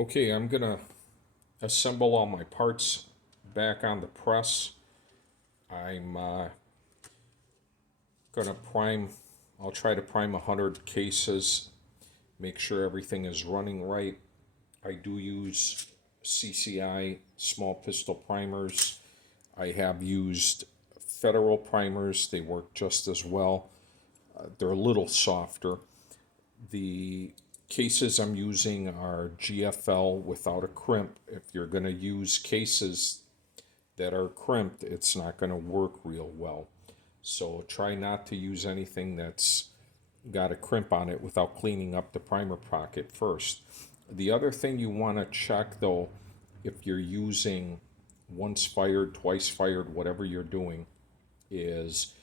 Okay, I'm gonna assemble all my parts back on the press. I'm gonna prime, I'll try to prime 100 cases, make sure everything is running right. I do use CCI small pistol primers. I have used Federal primers, they work just as well. They're a little softer. The cases I'm using are GFL without a crimp. If you're going to use cases that are crimped, it's not going to work real well. So try not to use anything that's got a crimp on it without cleaning up the primer pocket first. The other thing you want to check though, if you're using once fired, twice fired, whatever you're doing, is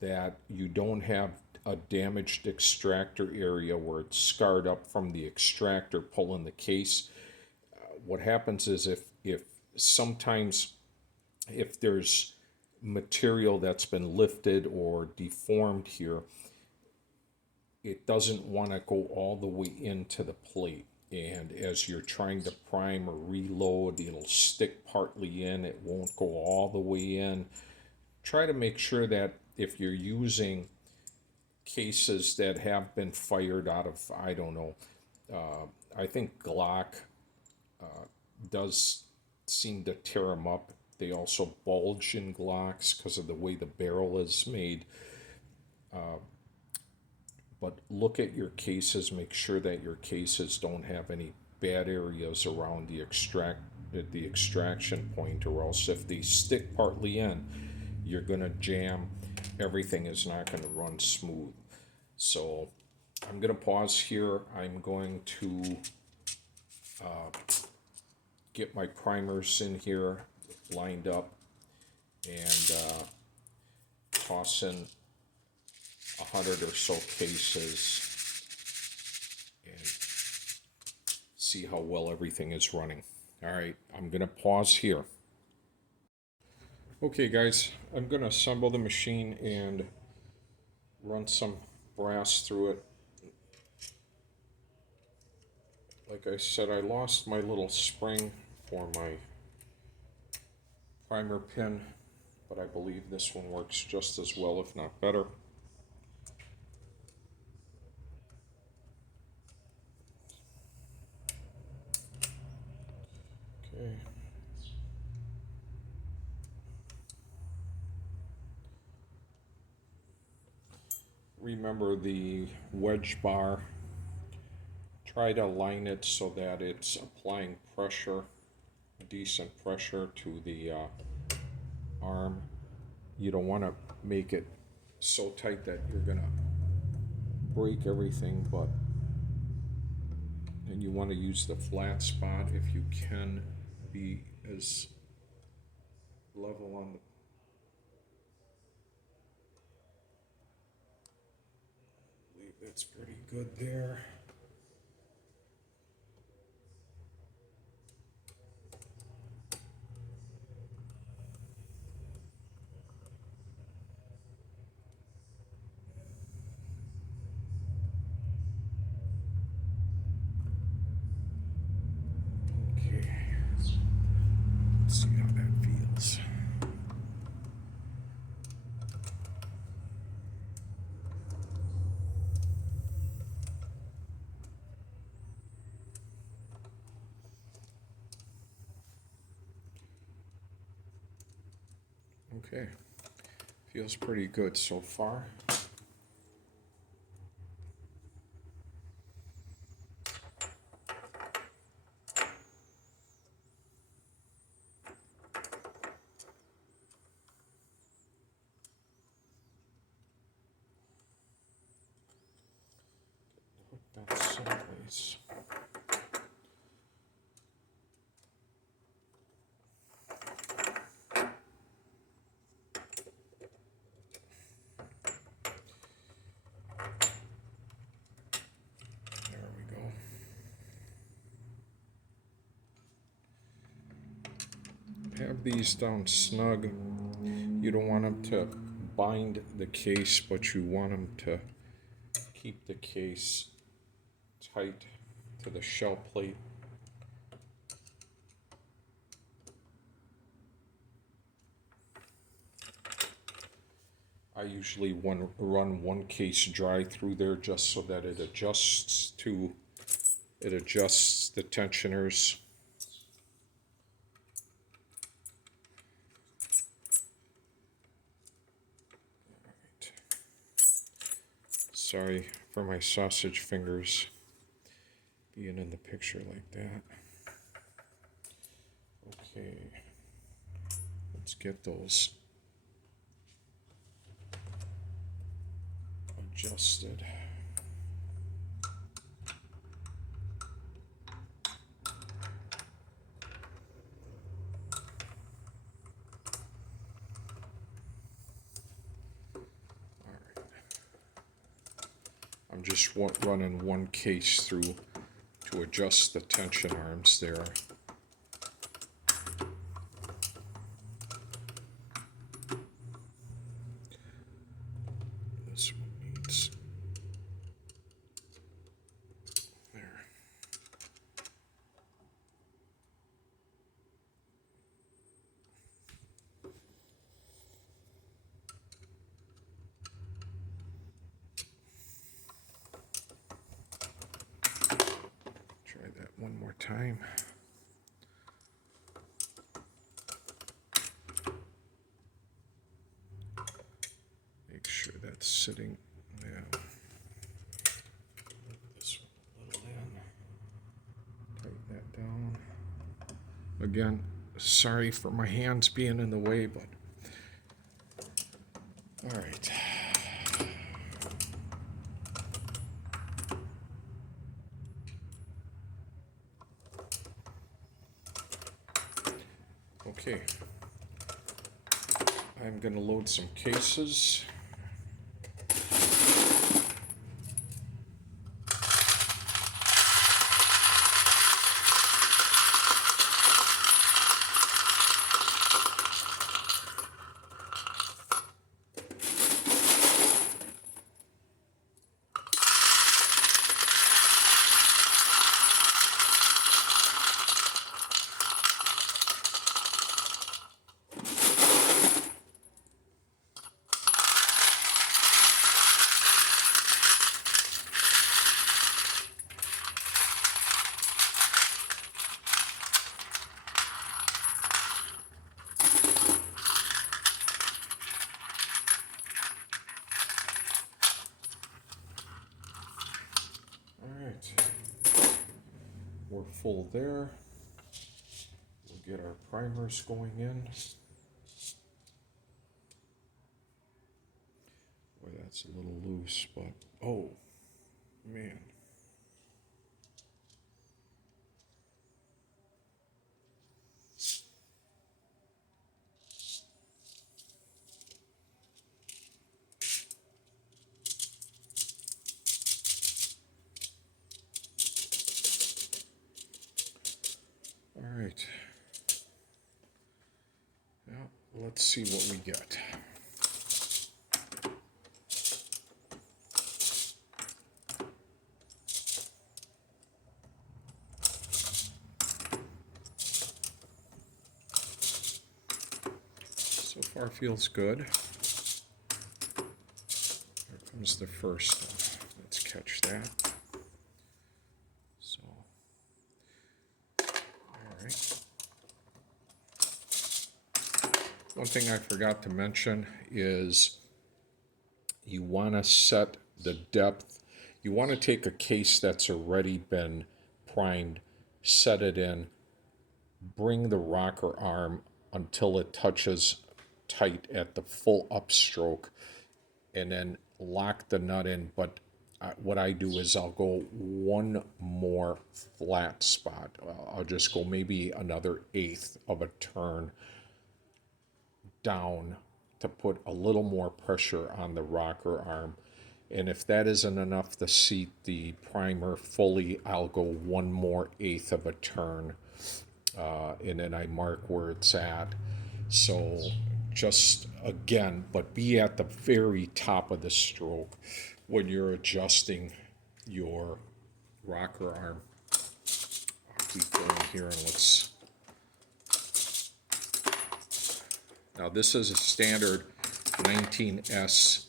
that you don't have a damaged extractor area where it's scarred up from the extractor pulling the case. What happens is if sometimes if there's material that's been lifted or deformed here, it doesn't want to go all the way into the plate. And as you're trying to prime or reload, it'll stick partly in, it won't go all the way in. Try to make sure that if you're using cases that have been fired out of, I don't know, I think Glock does seem to tear them up. They also bulge in Glocks because of the way the barrel is made. But look at your cases, make sure that your cases don't have any bad areas around the extraction point, or else if they stick partly in, you're gonna jam. Everything is not gonna run smooth. So I'm gonna pause here. I'm going to get my primers in here lined up and toss in 100 or so cases and see how well everything is running. All right, I'm gonna pause here. Okay guys, I'm gonna assemble the machine and run some brass through it. Like I said, I lost my little spring for my primer pin, but I believe this one works just as well, if not better. Okay. Remember the wedge bar. Try to line it so that it's applying pressure, decent pressure to the arm. You don't want to make it so tight that you're gonna break everything, but and you want to use the flat spot if you can be as level on the. I believe that's pretty good there. Okay, let's see how that feels. Okay, feels pretty good so far. That's someplace. There we go. Have these down snug. You don't want them to bind the case, but you want them to keep the case tight to the shell plate. usually run one case dry through there just so that it adjusts the tensioners. Right. Sorry for my sausage fingers being in the picture like that. Okay, let's get those adjusted. I'm just running one case through to adjust the tension arms there. This one needs there. Try that one more time. Make sure that's sitting. Yeah. This one a little in. Tighten that down. Again, sorry for my hands being in the way, but all right. Okay, I'm going to load some cases. We're full there. We'll get our primers going in. Boy, that's a little loose, but oh, man. All right. Now, let's see what we get. So far feels good. Here comes the first one. Let's catch that. So, all right. One thing I forgot to mention is you want to set the depth. You want to take a case that's already been primed, set it in, bring the rocker arm until it touches tight at the full upstroke, and then lock the nut in. But what I do is I'll go one more flat spot. I'll just go maybe another eighth of a turn down to put a little more pressure on the rocker arm. And if that isn't enough to seat the primer fully, I'll go one more eighth of a turn, and then I mark where it's at. So just again, but be at the very top of the stroke when you're adjusting your rocker arm. I'll keep going here and let's. Now this is a standard. 19S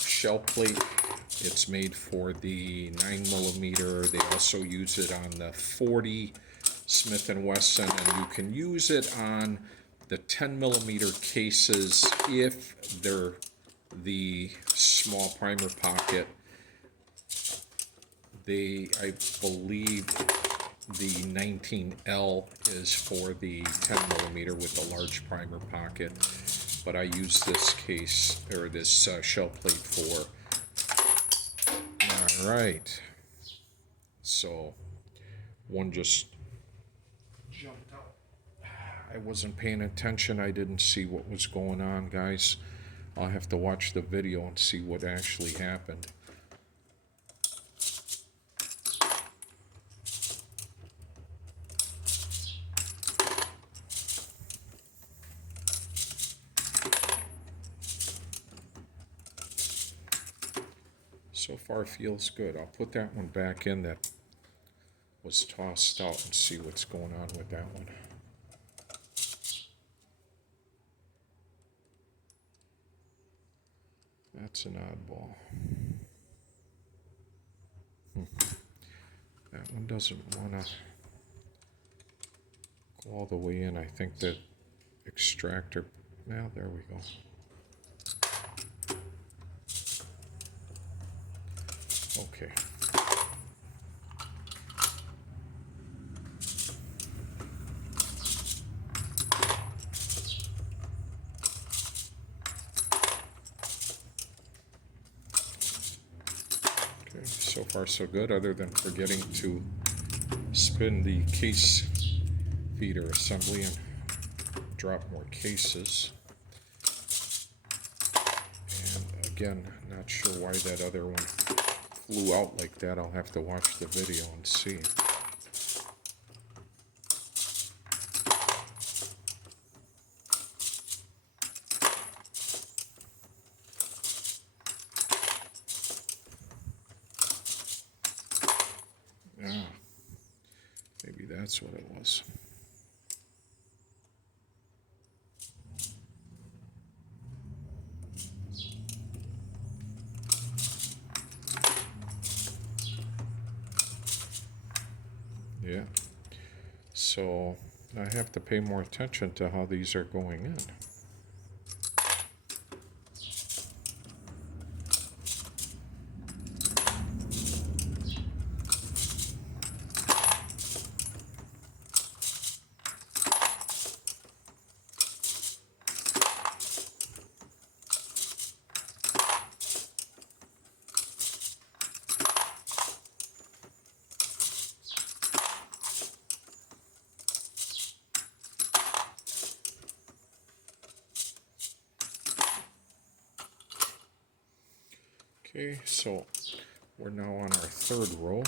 shell plate. It's made for the 9mm. They also use it on the 40 Smith & Wesson, and you can use it on the 10mm cases if they're the small primer pocket. I believe the 19L is for the 10mm with the large primer pocket, but I use this case, or this shell plate for. All right, so one just jumped out. I wasn't paying attention. I didn't see what was going on, guys. I'll have to watch the video and see what actually happened. So far feels good. I'll put that one back in that was tossed out and see what's going on with that one. That's an oddball. That one doesn't want to go all the way in. I think that extractor, now there we go. Okay. Okay, so far so good, other than forgetting to spin the case feeder assembly and drop more cases. And again, not sure why that other one flew out like that. I'll have to watch the video and see. Ah, maybe that's what it was. Yeah, so I have to pay more attention to how these are going in. Okay, so we're now on our third row.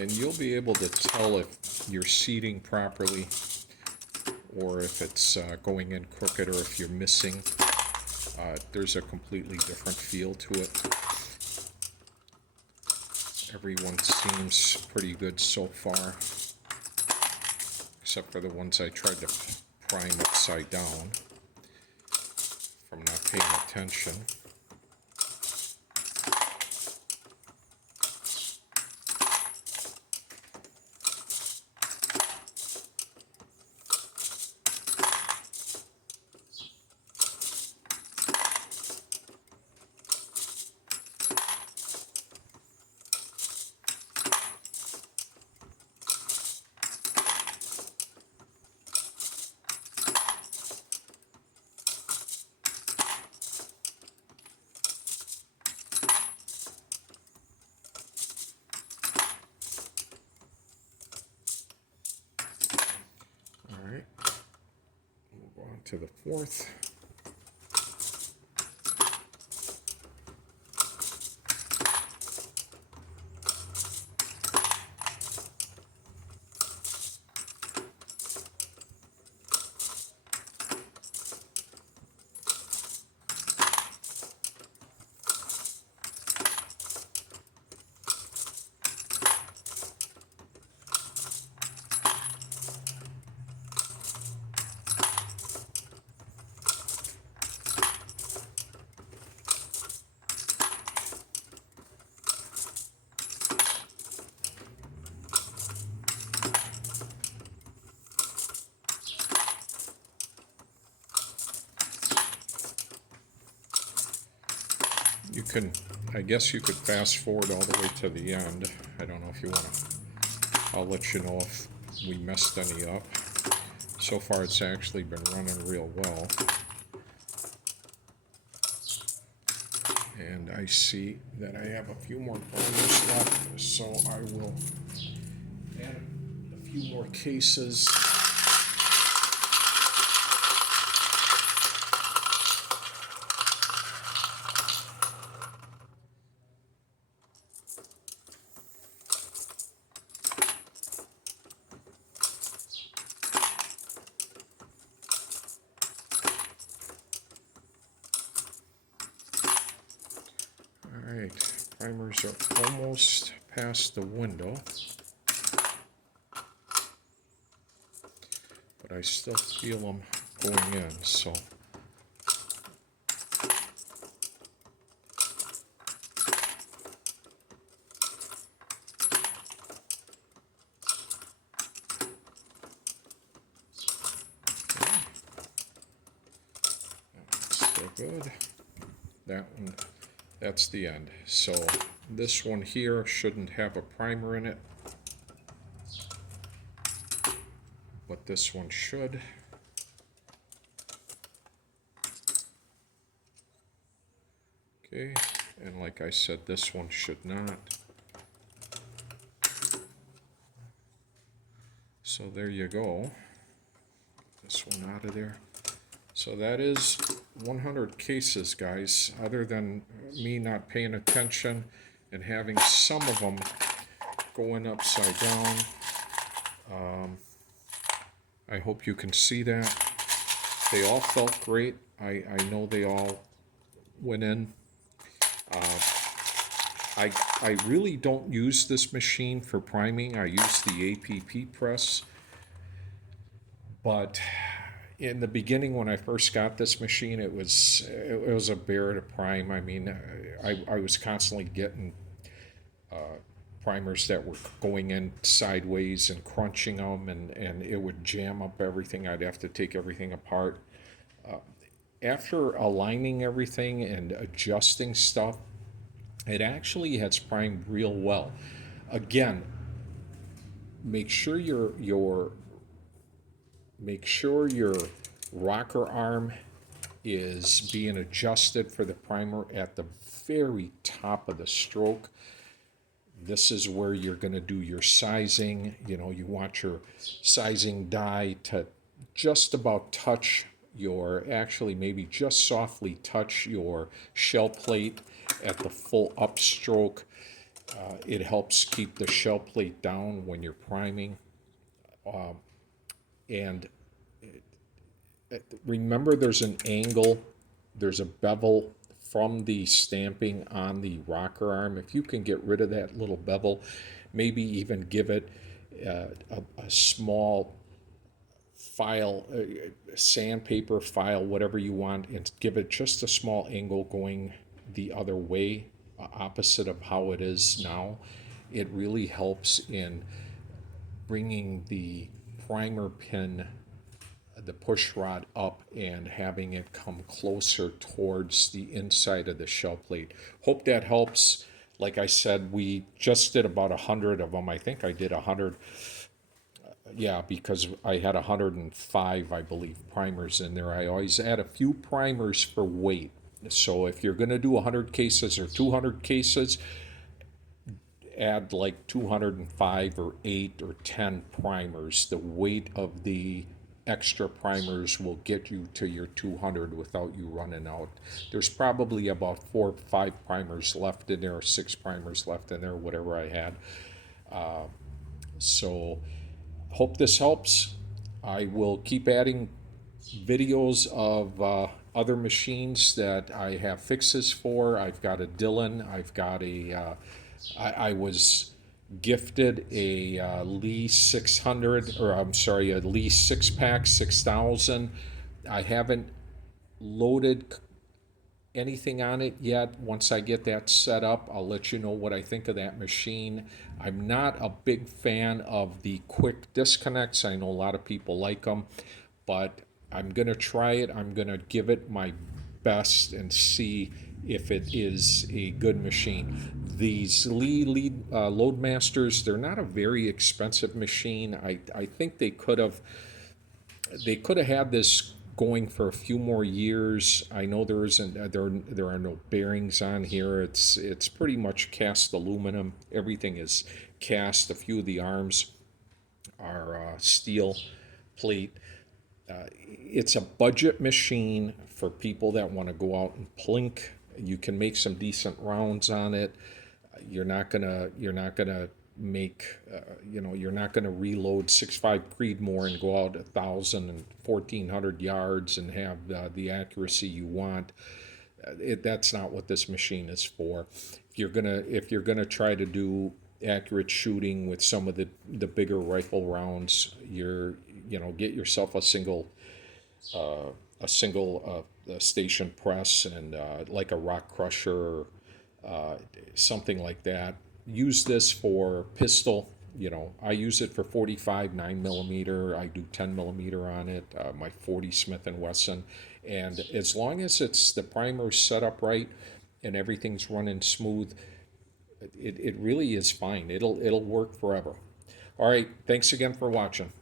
And you'll be able to tell if you're seating properly or if it's going in crooked, or if you're missing. There's a completely different feel to it. Everyone seems pretty good so far, except for the ones I tried to prime upside down from not paying attention. To the fourth. can, I guess you could fast forward all the way to the end. I don't know if you want to. I'll let you know if we messed any up. So far it's actually been running real well. And I see that I have a few more primers left, so I will add a few more cases. Alright, primers are almost past the window, but I still feel them going in, so still good. That one, that's the end. So this one here shouldn't have a primer in it, but this one should. Okay, and like I said, this one should not. So there you go. This one out of there. So that is 100 cases, guys. Other than me not paying attention and having some of them going upside down. I hope you can see that. They all felt great. I know they all went in. I really don't use this machine for priming. I use the APP press. But in the beginning, when I first got this machine, it was a bear to prime. I mean, I was constantly getting primers that were going in sideways and crunching them, and it would jam up everything. I'd have to take everything apart. After aligning everything and adjusting stuff, it actually has primed real well. Again, make sure your rocker arm is being adjusted for the primer at the very top of the stroke. This is where you're going to do your sizing. You know, you want your sizing die to just about touch your, actually maybe just softly touch your shell plate at the full upstroke. It helps keep the shell plate down when you're priming. And remember, there's an angle, there's a bevel from the stamping on the rocker arm. If you can get rid of that little bevel, maybe even give it a small file, sandpaper file, whatever you want, and give it just a small angle going the other way, opposite of how it is now. It really helps in bringing the primer pin, the push rod, up and having it come closer towards the inside of the shell plate. Hope that helps. Like I said, we just did about 100 of them. I think I did 100. Yeah, because I had 105, I believe, primers in there. I always add a few primers for weight. So if you're going to do 100 cases or 200 cases, add like 205 or 8 or 10 primers. The weight of the extra primers will get you to your 200 without you running out. There's probably about 4 or 5 primers left in there, 6 primers left in there, whatever I had. So hope this helps. I will keep adding videos of other machines that I have fixes for. I've got a Dillon. I've got a I was gifted a Lee 600, or I'm sorry, a Lee 6-pack 6000. I haven't loaded anything on it yet. Once I get that set up, I'll let you know what I think of that machine. I'm not a big fan of the quick disconnects. I know a lot of people like them, but I'm going to try it. I'm going to give it my best and see if it is a good machine. These Loadmasters, they're not a very expensive machine. I think they could have had this going for a few more years. I know there isn't there are no bearings on here. It's pretty much cast aluminum. Everything is cast. A few of the arms are steel plate. It's a budget machine for people that want to go out and plink. You can make some decent rounds on it. You're not gonna make you're not gonna reload 6.5 Creedmoor and go out 1,000 and 1,400 yards and have the accuracy you want. That's not what this machine is for. If you're gonna try to do accurate shooting with some of the bigger rifle rounds, get yourself a single station press and like a rock crusher, something like that. Use this for pistol. I use it for 45 9 millimeter. I do 10 millimeter on it. My 40 Smith and Wesson, and as long as it's the primer's set up right and everything's running smooth, it really is fine. It'll work forever. All right. Thanks again for watching.